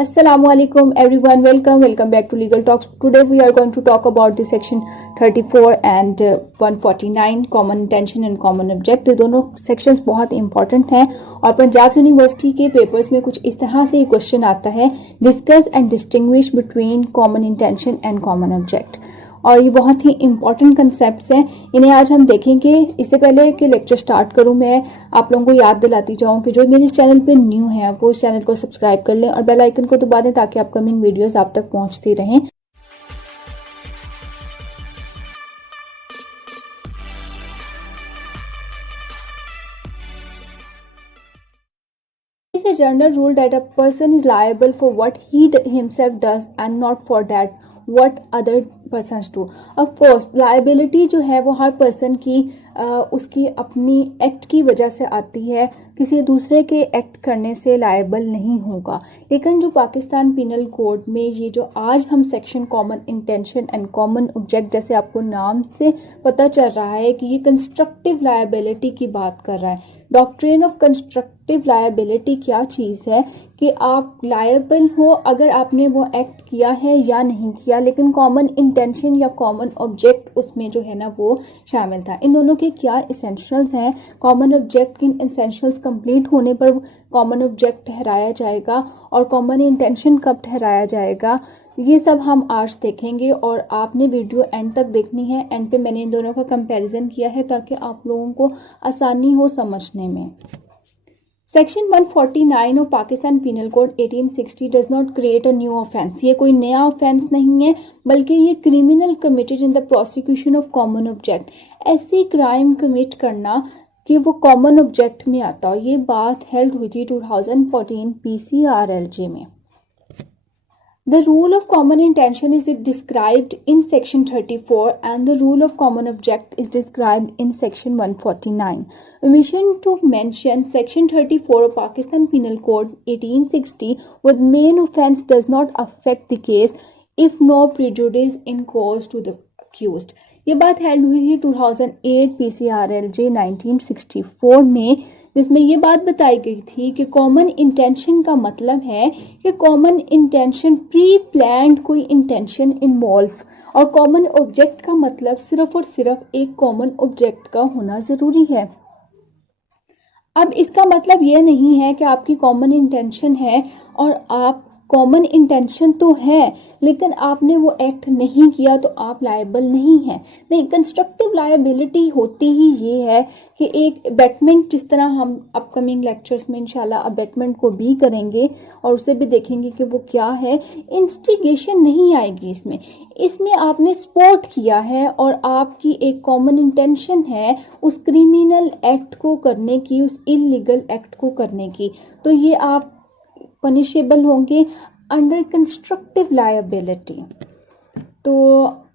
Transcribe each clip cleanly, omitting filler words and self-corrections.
Assalamualaikum everyone, welcome back to Legal Talks. Today we are going to talk about the section 34 and 149 common intention and common object. ये दोनों sections बहुत important हैं और Punjab university के papers में कुछ इस तरह से ये क्वेश्चन आता है, discuss and distinguish between common intention and common object. और ये बहुत ही इंपॉर्टेंट कंसेप्ट्स हैं, इन्हें आज हम देखेंगे। इससे पहले कि लेक्चर स्टार्ट करूं, मैं आप लोगों को याद दिलाती जाऊं कि जो मेरे चैनल पे न्यू है वो इस चैनल को सब्सक्राइब कर लें और बेल आइकन को दबा दें ताकि अपकमिंग वीडियोस आप तक पहुंचती रहें। It's a general rule that a person is liable for what he himself does and not for that what other persons do. Of course, liability जो है वो हर पर्सन की उसकी अपनी एक्ट की वजह से आती है, किसी दूसरे के एक्ट करने से लायबल नहीं होगा। लेकिन जो पाकिस्तान पिनल कोड में ये जो आज हम section common intention and common object, जैसे आपको नाम से पता चल रहा है कि ये कंस्ट्रक्टिव लायबिलिटी की बात कर रहा है। डॉक्ट्रिन ऑफ कंस्ट्रक्टिव लायबिलिटी क्या चीज़ है कि आप लायबल हो अगर आपने वो एक्ट किया है या नहीं किया, लेकिन कॉमन इंटेंशन या कॉमन ऑब्जेक्ट उसमें जो है ना वो शामिल था। इन दोनों के क्या इसेंशियल्स हैं, कॉमन ऑब्जेक्ट किन इसेंशियल्स कंप्लीट होने पर कॉमन ऑब्जेक्ट ठहराया जाएगा और कॉमन इंटेंशन कब ठहराया जाएगा, ये सब हम आज देखेंगे। और आपने वीडियो एंड तक देखनी है। एंड पे मैंने इन दोनों का कंपैरिजन किया है ताकि आप लोगों को आसानी हो समझने में। Section 149 of Pakistan penal code 1860 does not create a new offence. ये कोई नया ऑफेंस नहीं है, बल्कि ये criminal committed in the prosecution of common object. ऐसी क्राइम कमिट करना कि वो कॉमन ऑब्जेक्ट में आता हो, ये बात हेल्ड हुई थी 2014 PCRLJ में। The rule of common intention is described in section 34 and the rule of common object is described in section 149. Omission to mention section 34 of Pakistan Penal Code 1860 with main offence does not affect the case if no prejudice in cause to the accused. ये बात held हुई थी 2008 PCRLJ 1964 में, जिसमें ये बात बताई गई थी कि कॉमन इंटेंशन का मतलब है कि कॉमन इंटेंशन प्री प्लान्ड कोई इंटेंशन इन्वॉल्व, और कॉमन ऑब्जेक्ट का मतलब सिर्फ और सिर्फ एक कॉमन ऑब्जेक्ट का होना ज़रूरी है। अब इसका मतलब ये नहीं है कि आपकी कॉमन इंटेंशन है और आप कॉमन इंटेंशन तो है लेकिन आपने वो एक्ट नहीं किया तो आप लायबल नहीं हैं। नहीं, कंस्ट्रक्टिव लायबिलिटी होती ही ये है कि एक अबेटमेंट, जिस तरह हम अपकमिंग लेक्चर्स में इंशाल्लाह अबेटमेंट को भी करेंगे और उसे भी देखेंगे कि वो क्या है, इंस्टिगेशन नहीं आएगी इसमें। इसमें आपने सपोर्ट किया है और आपकी एक कॉमन इंटेंशन है उस क्रिमिनल एक्ट को करने की, उस इलीगल एक्ट को करने की, तो ये आप पनिशेबल होंगे अंडर कंस्ट्रक्टिव लायबिलिटी। तो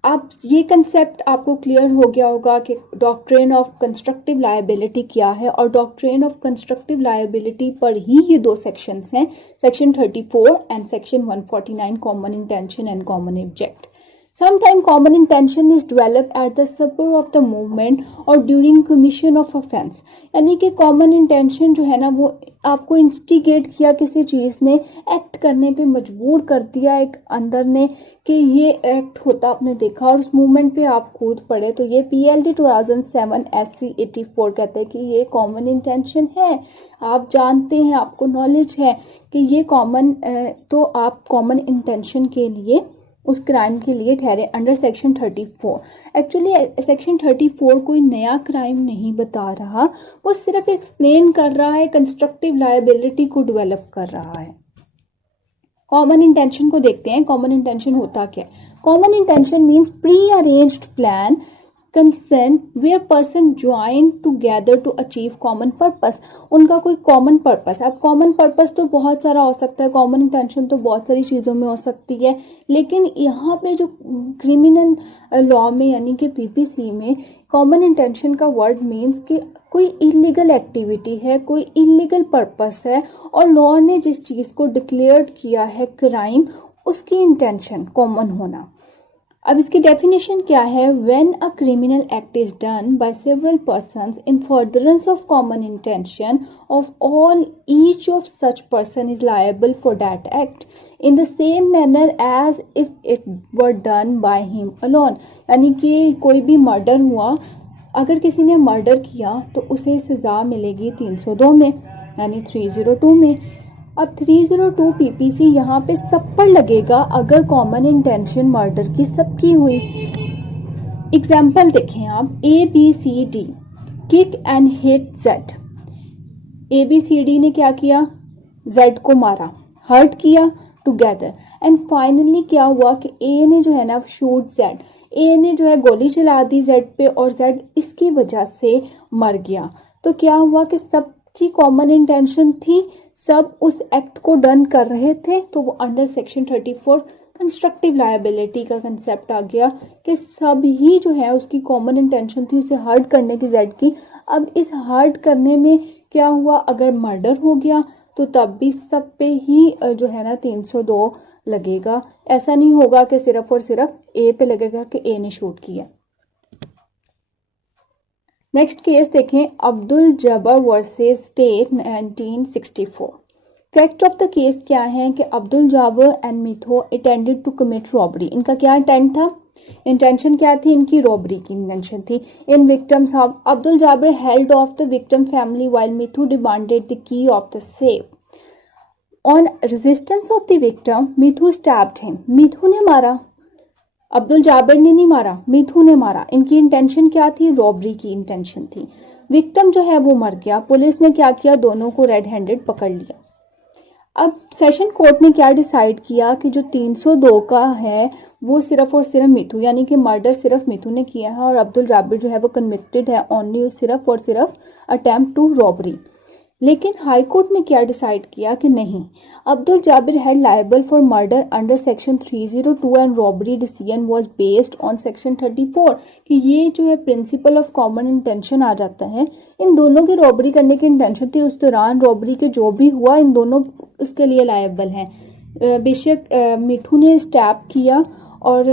अब ये कंसेप्ट आपको क्लियर हो गया होगा कि डॉक्ट्रिन ऑफ कंस्ट्रक्टिव लायबिलिटी क्या है, और डॉक्ट्रिन ऑफ कंस्ट्रक्टिव लायबिलिटी पर ही ये दो सेक्शंस हैं, section 34 and section 149 common intention and common object. Sometimes common intention is developed at the spur of the movement or during commission of offense। यानी कि common intention जो है ना वो आपको इंस्टिगेट किया, किसी चीज़ ने एक्ट करने पे मजबूर कर दिया एक अंदर ने कि ये एक्ट होता आपने देखा और उस मूवमेंट पे आप कूद पड़े, तो ये PLD 2007 SC 84 कहते हैं कि ये कॉमन इंटेंशन है। आप जानते हैं, आपको नॉलेज है कि ये कॉमन, तो आप कॉमन इंटेंशन के लिए उस क्राइम के लिए ठहरे अंडर सेक्शन 34। एक्चुअली सेक्शन 34 कोई नया क्राइम नहीं बता रहा, वो सिर्फ एक्सप्लेन कर रहा है, कंस्ट्रक्टिव लायबिलिटी को डेवलप कर रहा है। कॉमन इंटेंशन को देखते हैं। कॉमन इंटेंशन होता क्या है? Common intention means pre arranged plan concern where person join together to achieve common purpose. उनका कोई कॉमन पर्पस। अब कॉमन पर्पस तो बहुत सारा हो सकता है, कॉमन इंटेंशन तो बहुत सारी चीज़ों में हो सकती है, लेकिन यहाँ पे जो क्रिमिनल लॉ में यानी कि PPC में कॉमन इंटेंशन का वर्ड मीन्स कि कोई इलीगल एक्टिविटी है, कोई इलीगल पर्पस है और लॉ ने जिस चीज़ को डिक्लेयर किया है क्राइम, उसकी इंटेंशन कॉमन होना। अब इसकी डेफिनेशन क्या है? When a criminal act is done by several persons in furtherance of common intention of all, each of such person is liable for that act in the same manner as if it were done by him alone. यानी कि कोई भी murder हुआ, अगर किसी ने murder किया तो उसे सज़ा मिलेगी 302 में, यानी 302 में। अब 302 पीपीसी यहाँ पे सब पर लगेगा अगर कॉमन इंटेंशन मर्डर की सबकी हुई। एग्जाम्पल देखें आप, ABCD kick and hit Z. ABCD ने क्या किया? जेड को मारा, हर्ट किया टुगेदर, एंड फाइनली क्या हुआ कि ए ने जो है ना शूट जेड, ए ने जो है गोली चला दी जेड पे और जेड इसकी वजह से मर गया। तो क्या हुआ कि सब की कॉमन इंटेंशन थी, सब उस एक्ट को डन कर रहे थे, तो वो अंडर सेक्शन 34 कंस्ट्रक्टिव लायबिलिटी का कंसेप्ट आ गया कि सब ही जो है उसकी कॉमन इंटेंशन थी उसे हर्ट करने की जेड की। अब इस हर्ट करने में क्या हुआ? अगर मर्डर हो गया तो तब भी सब पे ही जो है ना 302 लगेगा। ऐसा नहीं होगा कि सिर्फ और सिर्फ ए पे लगेगा कि ए ने शूट किया। नेक्स्ट केस देखें, Abdul Jabar versus state 1964। Fact of the case क्या है कि Abdul Jabar and Mitho intended to commit robbery. इनका क्या इंटेंट था? इंटेंशन क्या थी? इनकी रॉबरी की इंटेंशन थी। In victims Abdul Jabar held of the victim family while Mithu demanded the key of the safe. On resistance of the victim Mithu stabbed him. Mithu ने मारा, अब्दुल जाबर ने नहीं मारा, मिथु ने मारा। इनकी इंटेंशन क्या थी? रॉबरी की इंटेंशन थी। विक्टिम जो है वो मर गया। पुलिस ने क्या किया? दोनों को रेड हैंडेड पकड़ लिया। अब सेशन कोर्ट ने क्या डिसाइड किया कि जो 302 का है वो सिर्फ और सिर्फ मिथु, यानी कि मर्डर सिर्फ मिथु ने किया है और अब्दुल जाबिर जो है वो कन्विक्टेड है ओनली सिर्फ और सिर्फ अटेम्प्ट टू रॉबरी। लेकिन हाई कोर्ट ने क्या डिसाइड किया कि नहीं, Abdul Jabir had liable for murder under section 302 and robbery decision was based on section 34, कि ये जो है प्रिंसिपल ऑफ कॉमन इंटेंशन आ जाता है। इन दोनों की रॉबरी करने की इंटेंशन थी, उस दौरान रॉबरी के जो भी हुआ इन दोनों उसके लिए लायबल हैं। बेशक मिठू ने स्टैप किया और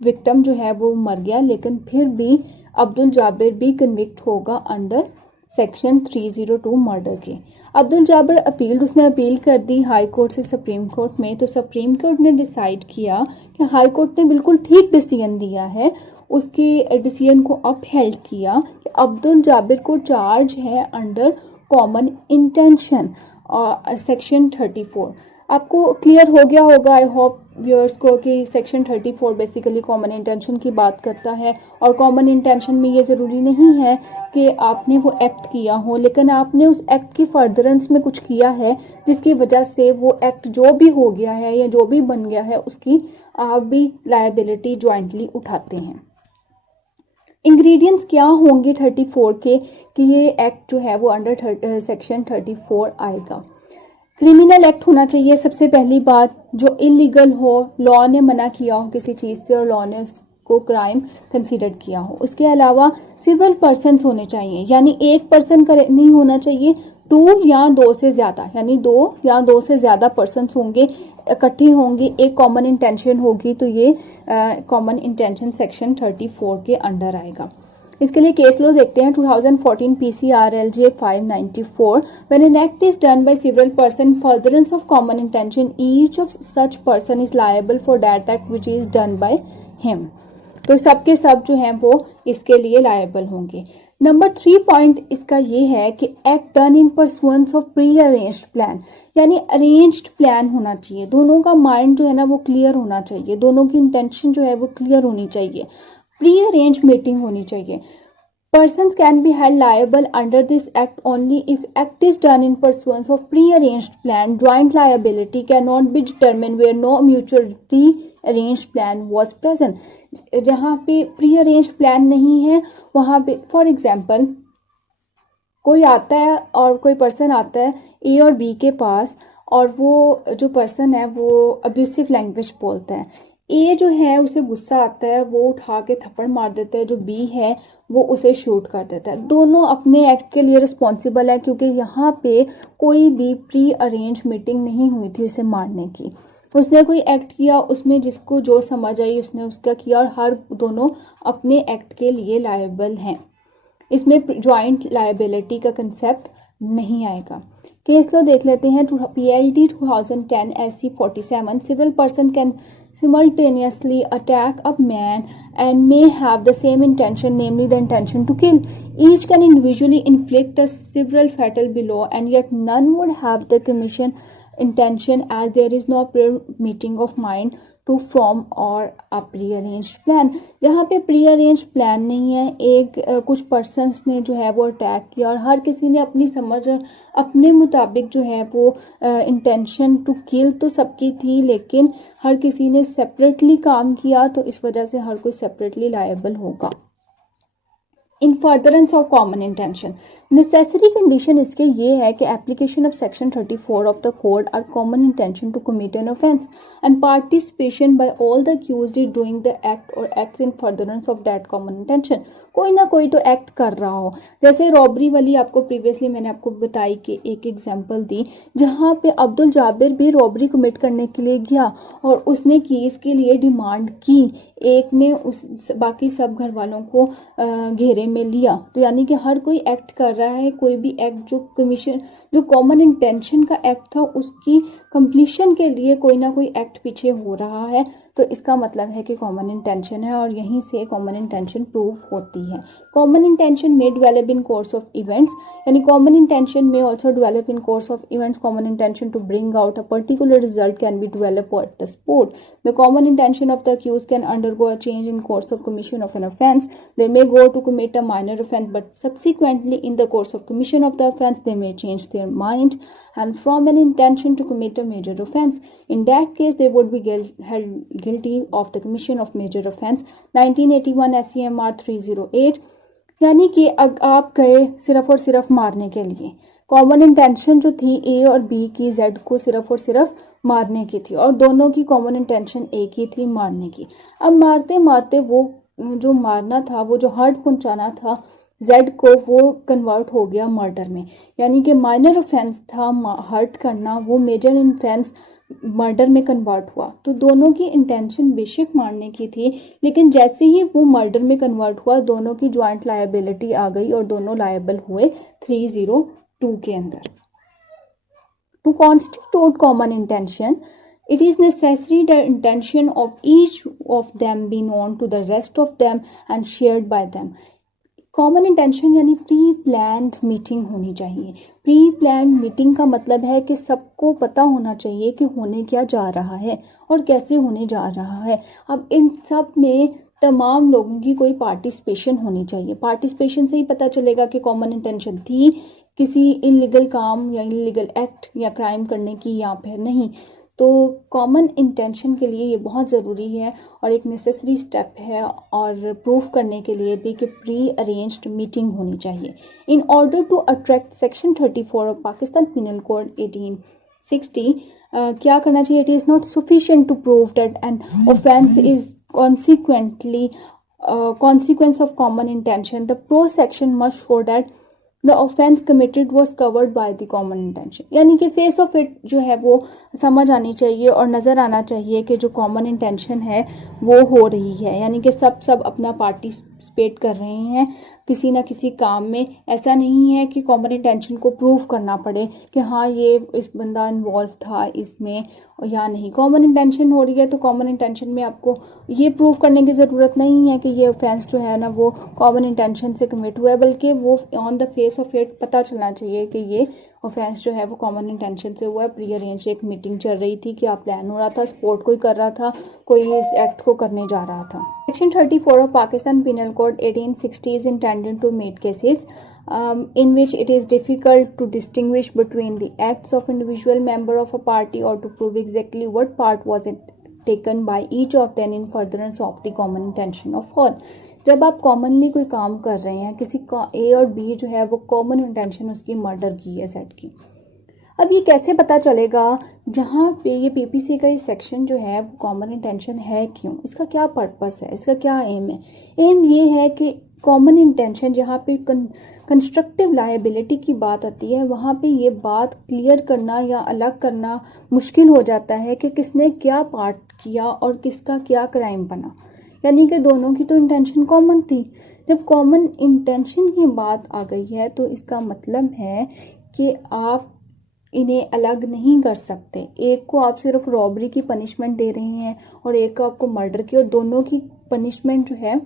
विक्टिम जो है वो मर गया, लेकिन फिर भी अब्दुल जाबिर भी कन्विक्ट होगा अंडर सेक्शन 302 मर्डर के। अब्दुल जाबिर अपील, उसने अपील कर दी हाई कोर्ट से सुप्रीम कोर्ट में, तो सुप्रीम कोर्ट ने डिसाइड किया कि हाई कोर्ट ने बिल्कुल ठीक डिसीजन दिया है। उसके डिसीजन को अपहेल्ड किया कि अब्दुल जाबिर को चार्ज है अंडर कॉमन इंटेंशन और सेक्शन 34। आपको क्लियर हो गया होगा आई होप व्यूअर्स को कि सेक्शन 34 बेसिकली कॉमन इंटेंशन की बात करता है। और कॉमन इंटेंशन में ये ज़रूरी नहीं है कि आपने वो एक्ट किया हो, लेकिन आपने उस एक्ट की फर्दरेंस में कुछ किया है जिसकी वजह से वो एक्ट जो भी हो गया है या जो भी बन गया है उसकी आप भी लायबिलिटी जॉइंटली उठाते हैं। इंग्रेडिएंट्स क्या होंगे 34 के कि ये एक्ट जो है वो अंडर सेक्शन 34 आएगा? क्रिमिनल एक्ट होना चाहिए सबसे पहली बात, जो इलीगल हो, लॉ ने मना किया हो किसी चीज़ से और लॉ ने उसको क्राइम कंसीडर किया हो। उसके अलावा सिविल पर्सन्स होने चाहिए, यानी एक पर्सन नहीं होना चाहिए, 2 या 2 से ज़्यादा, यानी 2 या 2 से ज़्यादा पर्सन्स होंगे, इकट्ठे होंगे, एक कॉमन इंटेंशन होगी, तो ये कॉमन इंटेंशन सेक्शन 34 के अंडर आएगा। इसके लिए केस लॉ देखते हैं। 2014 PCRLJ 594, when an act is done by several person furtherance of common intention, each of such person is liable for that act which is done by him। तो सबके सब जो हैं वो इसके लिए लायबल होंगे। नंबर 3 पॉइंट इसका ये है कि act done in pursuance of pre arranged plan, यानी अरेंज्ड प्लान होना चाहिए। दोनों का माइंड जो है ना वो क्लियर होना चाहिए, दोनों की इंटेंशन जो है वो क्लियर होनी चाहिए, प्री अरेंज मीटिंग होनी चाहिए। Persons can be held liable under this act only if act is done in pursuance of pre-arranged plan. Joint liability cannot be determined where no mutually arranged plan was present। जहाँ पे pre-arranged plan नहीं है वहाँ पे for example कोई आता है और कोई पर्सन आता है ए और बी के पास, और वो जो पर्सन है वो अब्यूसिव लैंग्वेज बोलता है। ए जो है उसे गुस्सा आता है, वो उठा के थप्पड़ मार देता है, जो बी है वो उसे शूट कर देता है। दोनों अपने एक्ट के लिए रिस्पॉन्सिबल है क्योंकि यहाँ पे कोई भी प्री अरेंज मीटिंग नहीं हुई थी उसे मारने की। उसने कोई एक्ट किया, उसमें जिसको जो समझ आई उसने उसका किया, और हर दोनों अपने एक्ट के लिए लायबल हैं। इसमें जॉइंट लायबिलिटी का कंसेप्ट नहीं आएगा। केस लॉ देख लेते हैं। PLT 2010 SC 47, several person can simultaneously attack a man and may have the same intention, namely the intention to kill. Each can individually inflict a several fatal blow, and yet none would have the commission intention, as there is no prior meeting of mind to form or a pre arrange plan. जहाँ पे pre arrange plan नहीं है, कुछ persons ने जो है वो attack किया और हर किसी ने अपनी समझ और अपने मुताबिक जो है वो इंटेंशन टू किल तो सबकी थी, लेकिन हर किसी ने सेपरेटली काम किया, तो इस वजह से हर कोई सेपरेटली लायबल होगा। In furtherance of common intention, necessary condition इसके ये है कि application of section 34 of the code are common intention to commit an offence and participation by all the accused is doing the act और acts in furtherance of that common intention. कोई ना कोई तो act कर रहा हो, जैसे robbery वाली आपको प्रीवियसली मैंने आपको बताई कि एक एग्जांपल दी जहाँ पे अब्दुल जाबिर भी रॉबरी कमिट करने के लिए गया और उसने केस के लिए डिमांड की, एक ने उस बाकी सब घर वालों को घेरे में लिया। तो यानी कि हर कोई एक्ट कर रहा है, कोई भी एक्ट जो कॉमन इंटेंशन का एक्ट था उसकी कंप्लीशन के लिए कोई ना कोई एक्ट पीछे हो रहा है, तो इसका मतलब है कि कॉमन इंटेंशन है और यहीं से कॉमन इंटेंशन प्रूफ होती है। कॉमन इंटेंशन में develop in course of events, यानी कॉमन इंटेंशन में also develop in course of events. Common intention to bring out a particular result can be develop at the spot. The common intention of the accused can undergo a change in course of commission of an offense. They may go to commit a minor offense, but subsequently in the course of commission of the offense they may change their mind and from an intention to commit a major offense. In that case they would be held guilty of the commission of major offense. 1981 SCMR 308, यानी कि आप गए सिर्फ और सिर्फ मारने के लिए, कॉमन इंटेंशन जो थी ए और बी की, जेड को सिर्फ और सिर्फ मारने की थी और दोनों की कॉमन इंटेंशन एक ही थी, मारने की। अब मारते मारते वो जो मारना था, वो जो हर्ट पहुंचाना था जेड को, वो कन्वर्ट हो गया मर्डर में, यानी कि माइनर ऑफेंस था हर्ट करना, वो मेजर ऑफेंस मर्डर में कन्वर्ट हुआ। तो दोनों की इंटेंशन बेशक मारने की थी, लेकिन जैसे ही वो मर्डर में कन्वर्ट हुआ दोनों की ज्वाइंट लायबिलिटी आ गई और दोनों लायबल हुए 302 के अंदर। To constitute common intention, it is necessary the intention of each of them be known to the rest of them and shared by them. Common intention यानी प्री प्लान्ड मीटिंग होनी चाहिए। Pre planned meeting का मतलब है कि सबको पता होना चाहिए कि होने क्या जा रहा है और कैसे होने जा रहा है। अब इन सब में तमाम लोगों की कोई पार्टिसिपेशन होनी चाहिए। पार्टिसिपेशन से ही पता चलेगा कि कॉमन इंटेंशन थी किसी इलीगल काम या इलीगल एक्ट या क्राइम करने की या फिर नहीं। तो कॉमन इंटेंशन के लिए ये बहुत ज़रूरी है और एक नेसेसरी स्टेप है, और प्रूफ करने के लिए भी कि प्री अरेंज्ड मीटिंग होनी चाहिए। In order to attract section 34 of Pakistan penal code 1860 क्या करना चाहिए? It is not sufficient to prove that an offence is consequence of common intention. The pro section must show that the offense committed was covered by the common intention. यानी कि face of it जो है वो समझ आनी चाहिए और नज़र आना चाहिए कि जो कॉमन इंटेंशन है वो हो रही है, यानी कि सब अपना पार्टिसिपेट कर रहे हैं किसी ना किसी काम में। ऐसा नहीं है कि कॉमन इंटेंशन को प्रूव करना पड़े कि हाँ ये इस बंदा इन्वॉल्व था इसमें या नहीं। कॉमन इंटेंशन हो रही है तो कॉमन इंटेंशन में आपको ये प्रूव करने की ज़रूरत नहीं है कि ये ऑफेंस जो है ना वो कॉमन इंटेंशन से कमिट हुआ है, बल्कि वो on the face of it पता चलना चाहिए कि ये ऑफेंस जो है वो कॉमन इंटेंशन से हुआ है। प्री अरेंज एक मीटिंग चल रही थी, क्या प्लान हो रहा था, सपोर्ट कोई कर रहा था, कोई इस एक्ट को करने जा रहा था। Section 34 of Pakistan penal code 1860 is intended to meet cases in which it is difficult to distinguish between the acts of individual member of a party or to prove exactly what part was it taken by each of them in furtherance of the common intention of all. जब आप commonly कोई काम कर रहे हैं, किसी का ए और बी जो है वो कॉमन इंटेंशन उसकी मर्डर की है सेट की, अब ये कैसे पता चलेगा, जहाँ पे ये पीपीसी का ये सेक्शन जो है वो कॉमन इंटेंशन है क्यों, इसका क्या पर्पस है, इसका क्या एम है। एम ये है कि कॉमन इंटेंशन जहाँ पे कंस्ट्रक्टिव लायबिलिटी की बात आती है, वहाँ पे ये बात क्लियर करना या अलग करना मुश्किल हो जाता है कि किसने क्या पार्ट किया और किसका क्या क्राइम बना। यानी कि दोनों की तो इंटेंशन कॉमन थी। जब कॉमन इंटेंशन की बात आ गई है तो इसका मतलब है कि आप इन्हें अलग नहीं कर सकते। एक को आप सिर्फ रॉबरी की पनिशमेंट दे रहे हैं और एक को आपको मर्डर की, और दोनों की पनिशमेंट जो है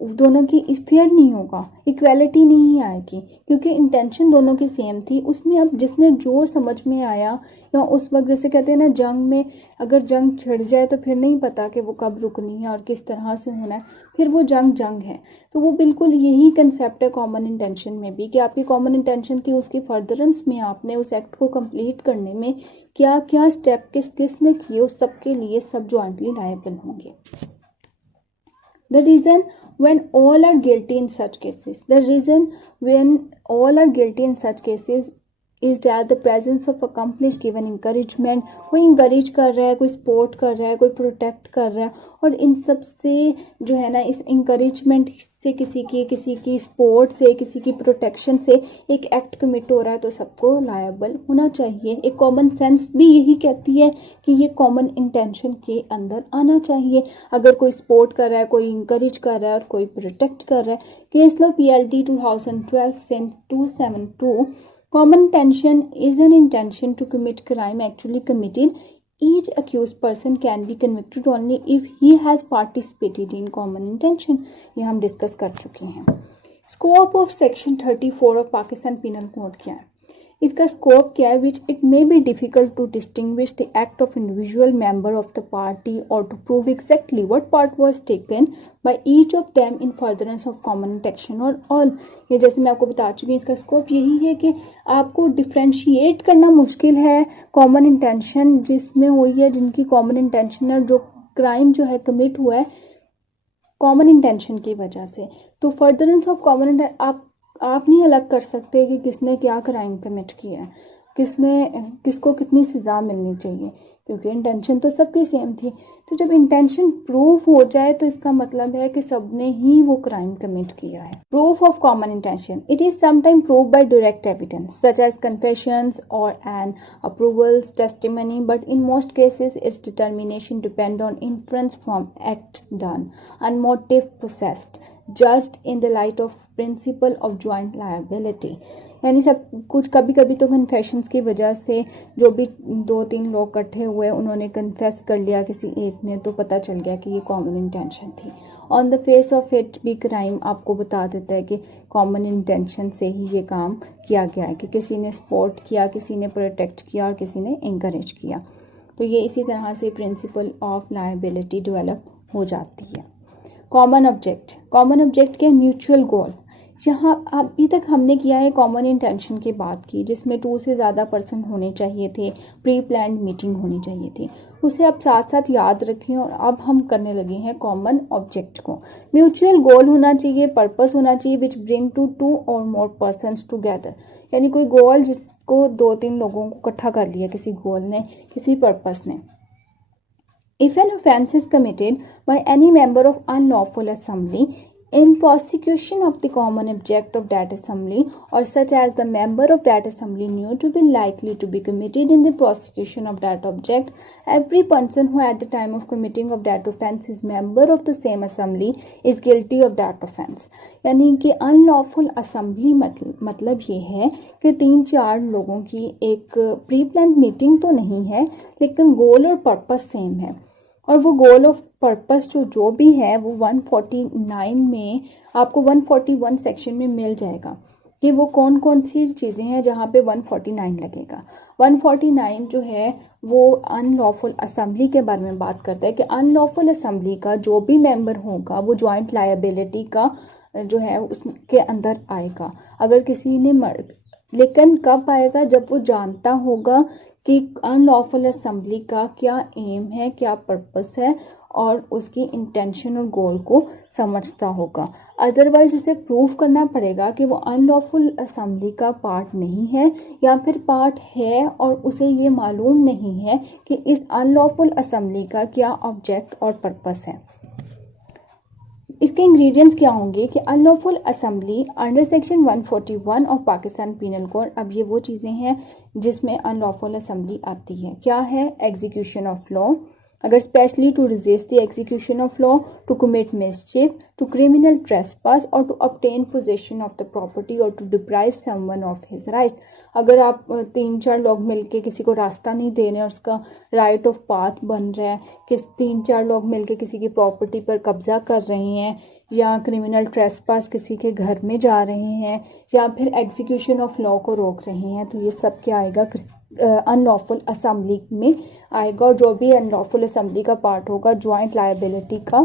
दोनों की फेयर नहीं होगा, इक्वालिटी नहीं आएगी, क्योंकि इंटेंशन दोनों की सेम थी। उसमें अब जिसने जो समझ में आया, या उस वक्त जैसे कहते हैं ना, जंग में अगर जंग छिड़ जाए तो फिर नहीं पता कि वो कब रुकनी है और किस तरह से होना है, फिर वो जंग है। तो वो बिल्कुल यही कंसेप्ट है कॉमन इंटेंशन में भी, कि आपकी कॉमन इंटेंशन थी, उसकी फर्दरेंस में आपने उस एक्ट को कंप्लीट करने में क्या क्या स्टेप किसने किए, उस सबके लिए सब जॉइंटली लायबल होंगे। The reason when all are guilty in such cases, the reason when all are guilty in such cases is that the presence of accomplished given encouragement, कोई इंकरेज कर रहा है, कोई सपोर्ट कर रहा है, कोई प्रोटेक्ट कर रहा है, और इन सब से जो है ना, इस इंकरेजमेंट से, किसी की सपोर्ट से, किसी की प्रोटेक्शन से एक एक्ट कमिट हो रहा है, तो सबको लायबल होना चाहिए। एक कॉमन सेंस भी यही कहती है कि ये कॉमन इंटेंशन के अंदर आना चाहिए। अगर कोई सपोर्ट कर रहा है, कोई इंकरेज कर रहा है और कोई प्रोटेक्ट कर रहा है। Case law PLD 2012 sense 272, common intention is an intention to commit crime actually committed. Each accused person can be convicted only if he has participated in common intention. ये हम डिस्कस कर चुके हैं। Scope of section 34 of Pakistan penal code क्या है? इसका scope क्या है? Which it may be difficult to distinguish the act of individual member of the party और to prove exactly what part was taken by each of them in furtherance of common intention और all. ये जैसे मैं आपको बता चुकी हूँ, इसका स्कोप यही है कि आपको डिफ्रेंशिएट करना मुश्किल है कॉमन इंटेंशन जिसमें हुई है, जिनकी कॉमन इंटेंशन है, जो क्राइम जो है कमिट हुआ है कॉमन इंटेंशन की वजह से। तो फर्दरेंस ऑफ कॉमन आप नहीं अलग कर सकते कि किसने क्या क्राइम कमिट किया है, किसको कितनी सज़ा मिलनी चाहिए, क्योंकि इंटेंशन तो सबकी सेम थी। तो जब इंटेंशन प्रूफ हो जाए तो इसका मतलब है कि सबने ही वो क्राइम कमिट किया है। Proof of common intention, it is sometime prove by direct evidence such as confessions और an approvals testimony, but in most cases its determination depend on inference from acts done and motive possessed just in the light of principle of joint liability. यानी सब कुछ कभी कभी तो confessions की वजह से जो भी 2-3 लोग इकट्ठे हुए उन्होंने कन्फेस कर लिया किसी एक ने, तो पता चल गया कि ये कॉमन इंटेंशन थी। On the face of it भी क्राइम आपको बता देता है कि कॉमन इंटेंशन से ही ये काम किया गया है, कि किसी ने सपोर्ट किया, किसी ने प्रोटेक्ट किया और किसी ने इंकरेज किया। तो ये इसी तरह से प्रिंसिपल ऑफ लायबिलिटी डेवलप हो जाती है। कॉमन ऑब्जेक्ट क्या है? म्यूचुअल गोल। यहाँ अभी तक हमने किया है कॉमन इंटेंशन की बात की, जिसमें 2 से ज़्यादा पर्सन होने चाहिए थे, प्री प्लान्ड मीटिंग होनी चाहिए थी, उसे अब साथ साथ याद रखें। और अब हम करने लगे हैं कॉमन ऑब्जेक्ट को। म्यूचुअल गोल होना चाहिए, पर्पस होना चाहिए विच ब्रिंग टू 2 और मोर पर्सनस टुगेदर। यानी कोई गोल जिसको 2-3 लोगों को इकट्ठा कर लिया किसी गोल ने, किसी पर्पस ने। If an offence is committed by any member of unlawful assembly in prosecution of the common object of that assembly, or such as the member of that assembly knew to be likely to be committed in the prosecution of that object, every person who at the time of committing of that offence is member of the same assembly is guilty of that offence। यानी कि unlawful assembly मतलब ये है कि 3-4 लोगों की एक pre plan meeting तो नहीं है, लेकिन गोल और पर्पस सेम है। और वो गोल ऑफ पर्पस जो भी है वो 149 में आपको 141 सेक्शन में मिल जाएगा कि वो कौन कौन सी चीज़ें हैं जहाँ पे 149 लगेगा। 149 जो है वो अनलॉफुल असेंबली के बारे में बात करता है कि अनलॉफुल असेंबली का जो भी मेंबर होगा वो जॉइंट लायबिलिटी का जो है उसके अंदर आएगा। अगर किसी ने लेकिन कब आएगा, जब वो जानता होगा कि अनलॉफुल असेंबली का क्या एम है, क्या पर्पस है, और उसकी इंटेंशन और गोल को समझता होगा। अदरवाइज उसे प्रूव करना पड़ेगा कि वो अनलॉफुल असेंबली का पार्ट नहीं है, या फिर पार्ट है और उसे ये मालूम नहीं है कि इस अनलॉफुल असेंबली का क्या ऑब्जेक्ट और पर्पस है। इसके इंग्रेडिएंट्स क्या होंगे कि unlawful assembly under section 141 of Pakistan penal code. अब ये वो चीज़ें हैं जिसमें अनलॉफुल असेंबली आती है। क्या है? एग्जीक्यूशन ऑफ लॉ, अगर specially to resist the execution of law, to commit mischief, to criminal trespass, और to obtain possession of the property, और to deprive someone of his right. अगर आप 3-4 लोग मिलके किसी को रास्ता नहीं दे रहे हैं, उसका राइट ऑफ पाथ बन रहा है, 3-4 लोग मिलके किसी की प्रॉपर्टी पर कब्जा कर रहे हैं, या क्रिमिनल ट्रेसपास किसी के घर में जा रहे हैं, या फिर एग्जीक्यूशन ऑफ लॉ को रोक रहे हैं, तो ये सब क्या आएगा? अनलॉफुल असेंबली में आएगा। और जो भी अनलॉफुल असेंबली का पार्ट होगा जॉइंट लायबिलिटी का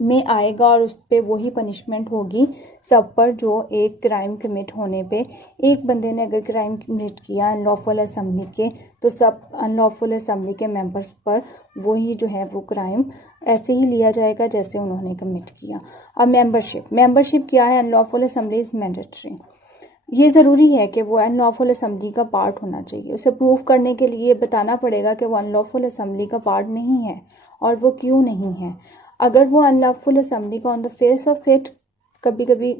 में आएगा, और उस पर वही पनिशमेंट होगी सब पर जो एक क्राइम कमिट होने पे, एक बंदे ने अगर क्राइम कमिट किया अनलॉफुल असेंबली के, तो सब अनलॉफुल असेंबली के मेंबर्स पर वही जो है वो क्राइम ऐसे ही लिया जाएगा जैसे उन्होंने कमिट किया। अब मेंबरशिप क्या है? Unlawful assembly is mandatory. ये ज़रूरी है कि वो अनलॉफुल असेंबली का पार्ट होना चाहिए। उसे प्रूव करने के लिए बताना पड़ेगा कि वो अनलॉफुल असेंबली का पार्ट नहीं है, और वो क्यों नहीं है। अगर वो अनलॉफुल असेंबली का on the face of it, कभी कभी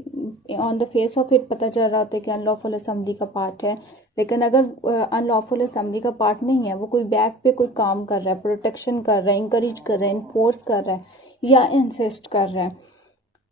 on the face of it पता चल रहा होता है कि अनलॉफुल असेंबली का पार्ट है, लेकिन अगर अनलॉफुल असेंबली का पार्ट नहीं है, वो कोई बैक पे कोई काम कर रहा है, प्रोटेक्शन कर रहा है, इंकरेज कर रहा है, इन्फोर्स कर रहा है, या इंसिस्ट कर रहा है,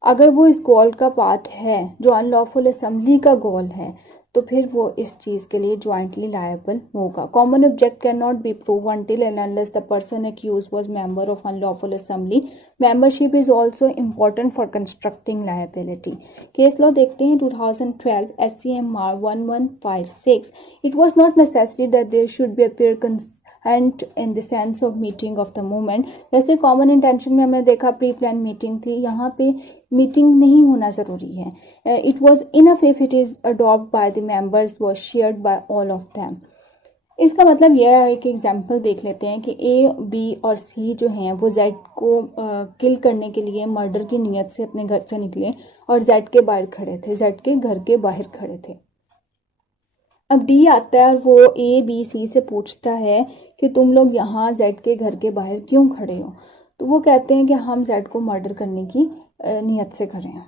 अगर वो इस गोल का पार्ट है जो अनलॉफुल असेंबली का गोल है, तो फिर वो इस चीज़ के लिए ज्वाइंटली लायबल होगा। Common object can not be prove until and unless the person accused was member of unlawful assembly. Membership is also important for constructing liability. Case law देखते हैं 2012 SCMR 1156। It was not necessary that there should be a and in the sense of meeting of the movement. जैसे common intention में हमने देखा pre plan meeting थी, यहाँ पे meeting नहीं होना ज़रूरी है। It was enough if it is adopt by the members was shared by all of them. इसका मतलब यह है, एक एग्जांपल देख लेते हैं कि A, B और C जो हैं वो Z को किल करने के लिए मर्डर की नीयत से अपने घर से निकले और Z के बाहर खड़े थे, Z के घर के बाहर खड़े थे। अब D आता है और वो A, B, C से पूछता है कि तुम लोग यहाँ Z के घर के बाहर क्यों खड़े हो? तो वो कहते हैं कि हम Z को मर्डर करने की नियत से खड़े हैं।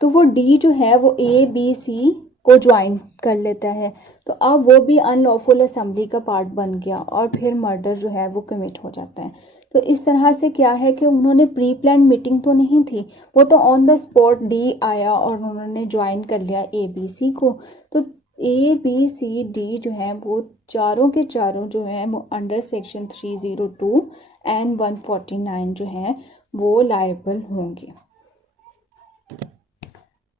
तो वो D जो है वो A, B, C को ज्वाइन कर लेता है, तो अब वो भी अनलॉफुल असेंबली का पार्ट बन गया और फिर मर्डर जो है वो कमिट हो जाता है। तो इस तरह से क्या है कि उन्होंने प्री प्लान मीटिंग तो नहीं थी, वो तो ऑन द स्पॉट D आया और उन्होंने ज्वाइन कर लिया A, B, C को। तो A, B, C, D जो है वो चारों के चारों जो है वो अंडर सेक्शन 302 एंड 149 जो है वो लायबल होंगे।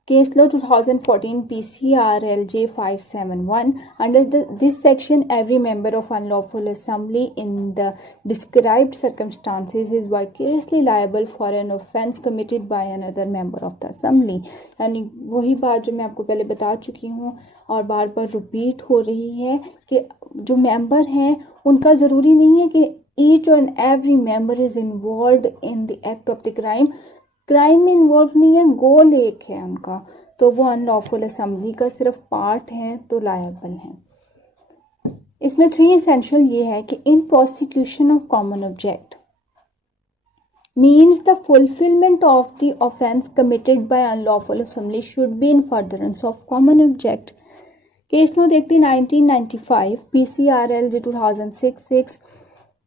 Case Law 2014 PCRLJ 571. Under this section, every member of unlawful assembly in the described circumstances is vicariously liable for an offence committed by another member of the assembly. यानी वही बात जो मैं आपको पहले बता चुकी हूँ और बार बार रिपीट हो रही है कि जो मेंबर हैं उनका ज़रूरी नहीं है कि each and every member is involved in the act of the crime. Crime में इन्वॉल्व नहीं है, गोल एक है उनका, तो वो अनलॉफुल असेंबली का सिर्फ पार्ट है तो लायबल हैं। इसमें 3 एसेंशियल ये है कि in prosecution of common object means the fulfillment of the offence committed by unlawful assembly should be in furtherance of common object. Case no देखते 1995 PCRL 2006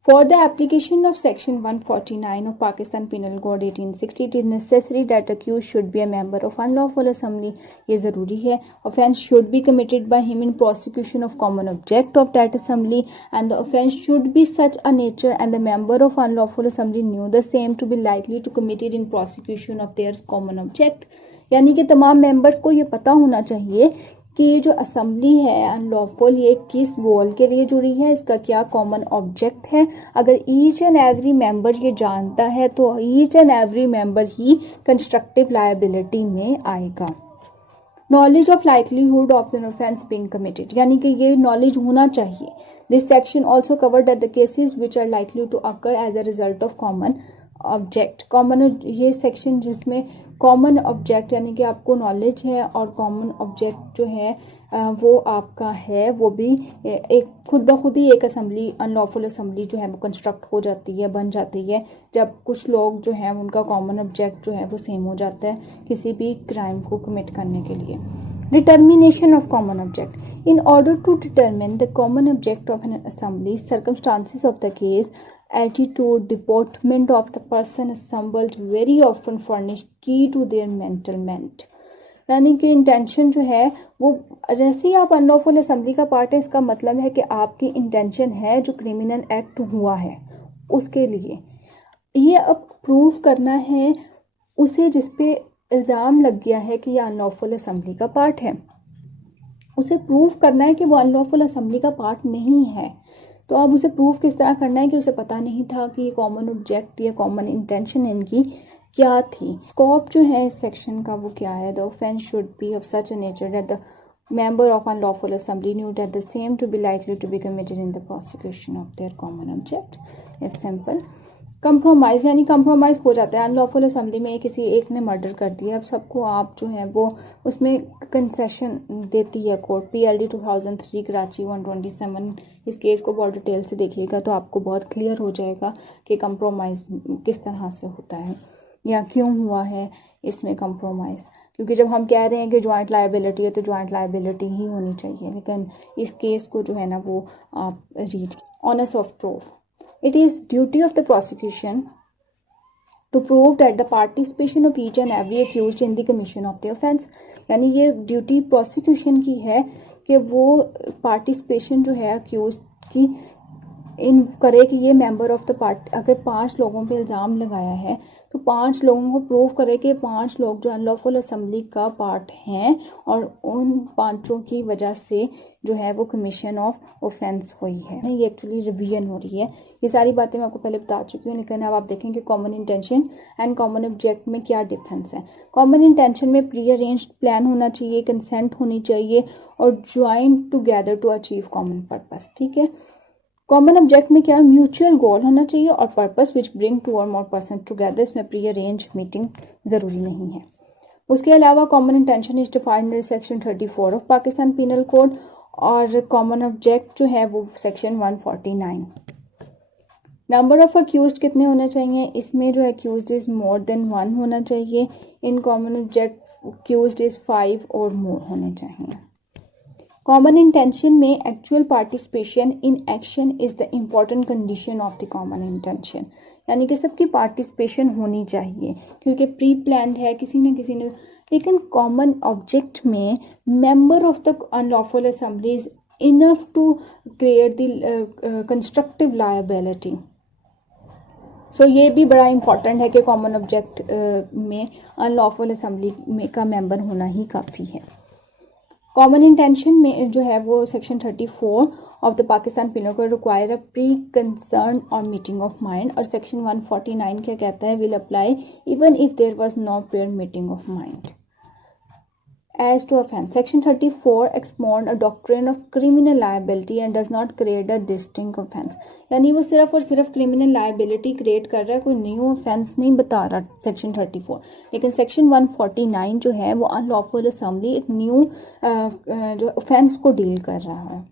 For the application of Section 149 of Pakistan Penal Code 1860, it is necessary that accused should be a member of unlawful assembly. ये ज़रूरी है. Offence should be committed by him in prosecution of common object of that assembly, and the offence should be such a nature and the member of unlawful assembly knew the same to be likely to commit it in prosecution of their common object. यानी कि तमाम members को ये पता होना चाहिए कि ये जो असेंबली है अनलॉफुल ये किस गोल के लिए जुड़ी है, इसका क्या कॉमन ऑब्जेक्ट है। अगर ईच एंड एवरी मेंबर ये जानता है तो ईच एंड एवरी मेंबर ही कंस्ट्रक्टिव लायबिलिटी में आएगा। Knowledge of likelihood of an offence being committed, यानी कि ये नॉलेज होना चाहिए. This section also covered that the cases which are likely to occur as a result of common object. Common, ये section जिसमें common object यानी कि आपको नॉलेज है और कॉमन ऑब्जेक्ट जो है वो आपका है, वो भी एक खुद ब खुद ही एक असम्बली, अनलॉफुल असम्बली जो है वो कंस्ट्रक्ट हो जाती है, बन जाती है, जब कुछ लोग जो है उनका कॉमन ऑब्जेक्ट जो है वो सेम हो जाता है किसी भी क्राइम को कमिट करने के लिए. Determination of common object. In order to determine the common object of an assembly, circumstances of the case, attitude, deportment of the person assembled very often furnish key to their mentalment. यानी कि intention जो है वो, जैसे ही आप unlawful assembly का part है, इसका मतलब है कि आपकी इंटेंशन है जो क्रिमिनल एक्ट हुआ है उसके लिए. ये अब प्रूव करना है उसे जिस पे इल्ज़ाम लग गया है कि यह अनलॉफुल असेंबली का पार्ट है, उसे प्रूव करना है कि वो अनलॉफुल असेंबली का पार्ट नहीं है. तो अब उसे प्रूव किस तरह करना है कि उसे पता नहीं था कि ये कॉमन ऑब्जेक्ट या कॉमन इंटेंशन इनकी क्या थी. स्कोप जो है इस सेक्शन का वो क्या है? The offence should be of such a nature that the member of unlawful assembly knew that the same to be likely to be committed in the prosecution of their common object. It's simple. Compromise, यानी compromise हो जाता है. Unlawful assembly में किसी एक ने murder कर दिया, अब सबको आप जो है वो उसमें कंसेशन देती है कोर्ट. PLD 2003 कराची 127. इस केस को बहुत डिटेल से देखिएगा तो आपको बहुत क्लियर हो जाएगा कि कंप्रोमाइज़ किस तरह से होता है या क्यों हुआ है इसमें कंप्रोमाइज़. क्योंकि जब हम कह रहे हैं कि जॉइंट लायबिलिटी है तो जॉइंट लायबिलिटी ही होनी चाहिए, लेकिन इस केस को जो है ना वो आप read. Honours of proof. It is duty of the prosecution to prove that the participation of each and every accused in the commission of the offence. यानी ये ड्यूटी प्रोसिक्यूशन की है कि वो पार्टिसिपेशन जो है अक्यूज की इन करे कि ये मेंबर ऑफ द पार्टी, अगर 5 लोगों पे इल्ज़ाम लगाया है तो 5 लोगों को प्रूव करे कि 5 लोग जो अनलॉफुल असेंबली का पार्ट हैं और उन 5 की वजह से जो है वो कमीशन ऑफ ऑफेंस हुई है. ये एक्चुअली रिवीजन हो रही है. ये सारी बातें मैं आपको पहले बता चुकी हूँ, लेकिन अब आप देखें कि common intention and common object में क्या डिफरेंस है. कॉमन इंटेंशन में प्री अरेंज्ड प्लान होना चाहिए, कंसेंट होनी चाहिए और joint together to achieve common purpose. ठीक है. कॉमन ऑब्जेक्ट में क्या है? म्यूचुअल गोल होना चाहिए और पर्पस विच ब्रिंग 2 और मोर पर्सन टुगेदर. इसमें प्री अरेंज मीटिंग ज़रूरी नहीं है. उसके अलावा common intention is defined in section 34 of Pakistan penal code और कॉमन ऑब्जेक्ट जो है वो सेक्शन 149. नंबर ऑफ अक्यूज्ड कितने होने चाहिए? इसमें जो अक्यूज्ड इज मोर देन 1 होना चाहिए. इन कॉमन ऑब्जेक्ट अक्यूज्ड इज 5 और मोर होने चाहिए. कॉमन इंटेंशन में actual participation in action is the important condition of the common intention. यानी कि सबकी पार्टिसिपेशन होनी चाहिए क्योंकि प्री प्लान्ड है किसी न किसी ने. लेकिन कॉमन ऑब्जेक्ट में member of the unlawful assembly is enough to create the constructive liability. So ये भी बड़ा इंपॉर्टेंट है कि कॉमन ऑब्जेक्ट में अनलॉफुल असेंबली में का मेंबर होना ही काफ़ी है. कॉमन इंटेंशन में जो है वो section 34 of the Pakistan penal code require a pre concern or meeting of mind. और सेक्शन 149 क्या कहता है? Will apply even if there was no prior meeting of mind. As to offense, section 34 expound a doctrine of criminal liability and does not create a distinct offense. यानी वो सिर्फ और सिर्फ criminal liability create कर रहा है, कोई new offense नहीं बता रहा section 34. लेकिन section 149 जो है वो unlawful assembly एक न्यू जो offense को डील कर रहा है.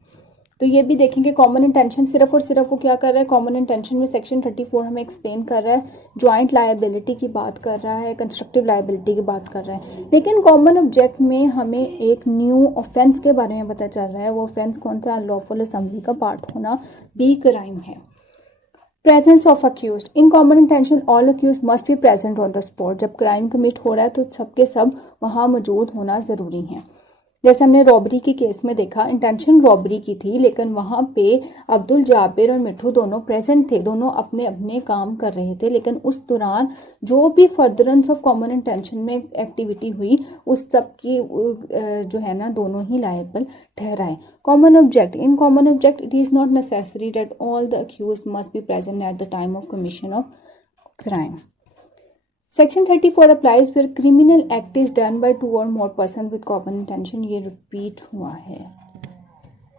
तो ये भी देखेंगे कॉमन इंटेंशन सिर्फ और सिर्फ वो क्या कर रहा है. कॉमन इंटेंशन में सेक्शन 34 हमें एक्सप्लेन कर रहा है, ज्वाइंट लायबिलिटी की बात कर रहा है, कंस्ट्रक्टिव लायबिलिटी की बात कर रहा है. लेकिन कॉमन ऑब्जेक्ट में हमें एक न्यू ऑफेंस के बारे में पता चल रहा है. वो ऑफेंस कौन सा? अनलॉफुल असेंबली का पार्ट होना भी क्राइम है. Presence of accused. In common intention all accused must be present on the spot. जब क्राइम कमिट हो रहा है तो सबके सब वहाँ मौजूद होना ज़रूरी है. जैसे हमने रॉबरी के केस में देखा, इंटेंशन रॉबरी की थी लेकिन वहाँ पे अब्दुल जाबिर और मिठू दोनों प्रेजेंट थे, दोनों अपने अपने काम कर रहे थे. लेकिन उस दौरान जो भी फर्दरेंस ऑफ कॉमन इंटेंशन में एक्टिविटी हुई उस सब की जो है ना दोनों ही लायबल ठहराए. Common object. In common object it is not necessary that all the accused must be present at the time of commission of crime. Section 34 applies फिर criminal act is done by 2 और more person with common intention, ये repeat हुआ है।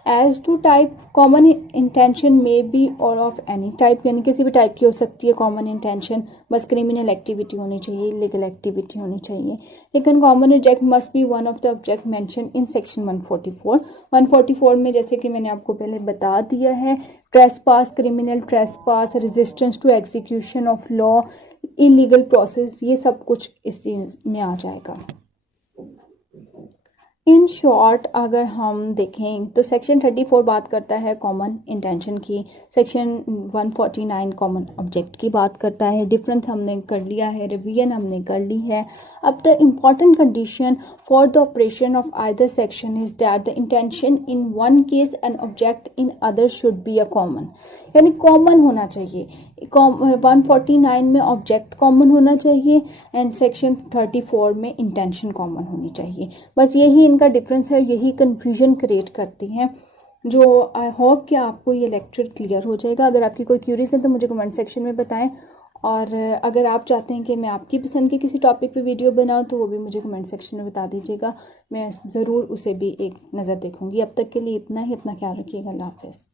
As to type common intention में B और of any type, यानी किसी भी टाइप की हो सकती है कॉमन इंटेंशन, बस क्रिमिनल एक्टिविटी होनी चाहिए, इलीगल एक्टिविटी होनी चाहिए। लेकिन common object must be one of the object mention in section 144। 144 में जैसे कि मैंने आपको पहले बता दिया है, trespass, criminal trespass, resistance to execution of law, illegal process, ये सब कुछ इस चीज में आ जाएगा। इन शॉर्ट अगर हम देखें तो सेक्शन 34 बात करता है कॉमन इंटेंशन की, सेक्शन 149 कॉमन ऑब्जेक्ट की बात करता है। डिफरेंस हमने कर लिया है, रिवीजन हमने कर ली है। अब the important condition for the operation of either section is that the intention in one case and object in other should be a common, यानी कॉमन होना चाहिए। 149 में ऑब्जेक्ट कॉमन होना चाहिए एंड सेक्शन 34 में इंटेंशन कॉमन होनी चाहिए। बस यही इनका डिफरेंस है, यही कन्फ्यूजन क्रिएट करती हैं, जो आई होप कि आपको ये लेक्चर क्लियर हो जाएगा। अगर आपकी कोई क्यूरीज है तो मुझे कमेंट सेक्शन में बताएं, और अगर आप चाहते हैं कि मैं आपकी पसंद के किसी टॉपिक पे वीडियो बनाऊं तो वो भी मुझे कमेंट सेक्शन में बता दीजिएगा, मैं ज़रूर उसे भी एक नज़र देखूंगी। अब तक के लिए इतना ही, अपना ख्याल रखिएगा। अल्लाह हाफ़िज़।